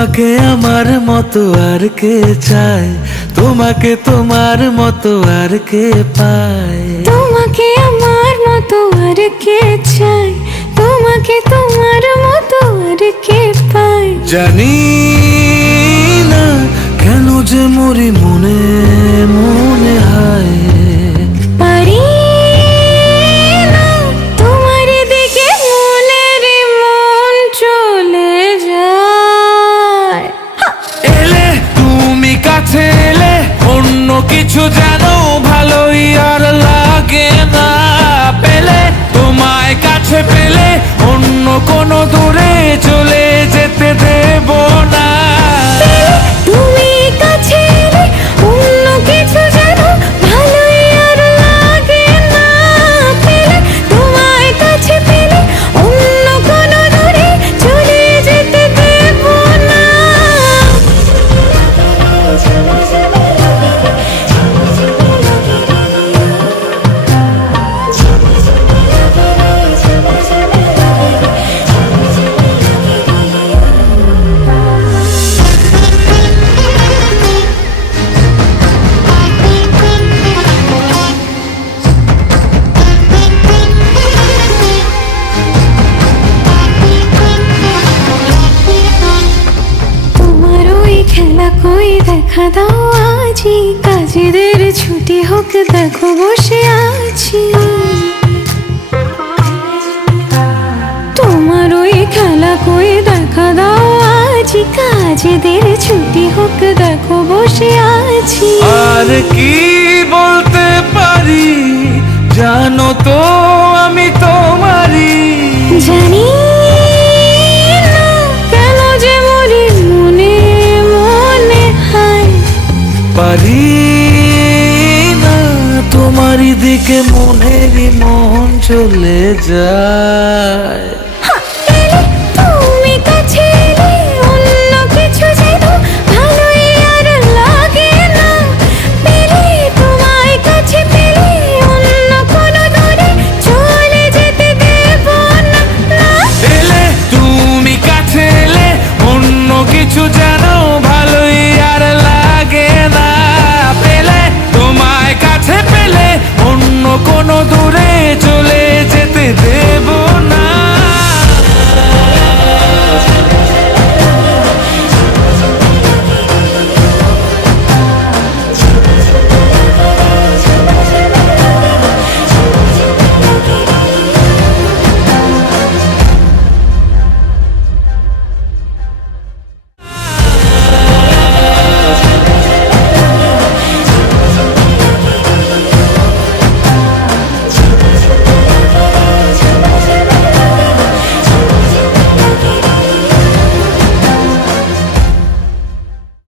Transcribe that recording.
তোমাকে আমার মতো আর কে চায়, তোমাকে তোমার মতো আর কে পায়। তোমাকে আমার মতো আর কে চায়, তোমাকে তোমার মতো আর কে পায়। জানি না কেন যে মরি মনে মনে হায়। পারি না তোমার দিকে মনের মন চলে যায়। এলে তুমি কাছে এলে অন্য কিছু যেন ভালোই আর লাগে না। পেলে তোমায় কাছে পেলে অন্য কোনো দূরে চলে যেতে দেব না। তুমি কাছে এলে অন্য কিছু যেন ভালোই আর লাগে না। পেলে তোমায় কাছে পেলে অন্য কোনো দূরে চলে যেতে দেব না। তোমার ওই খেলা কই দেখা দাও আজি, কাজেদের ছুটি হোক দেখো বসে আছি। তোমার ওই খেলা কই দেখা দাও আজি, কাজেদের ছুটি হোক দেখো বসে আছি। আর কি বলতে পারি জানো তো আমি তোমারই। জানি না কেন যে মরি মনে মনে হায়। পারি না তোমারই দিকে মনেরই মন চলে যায়।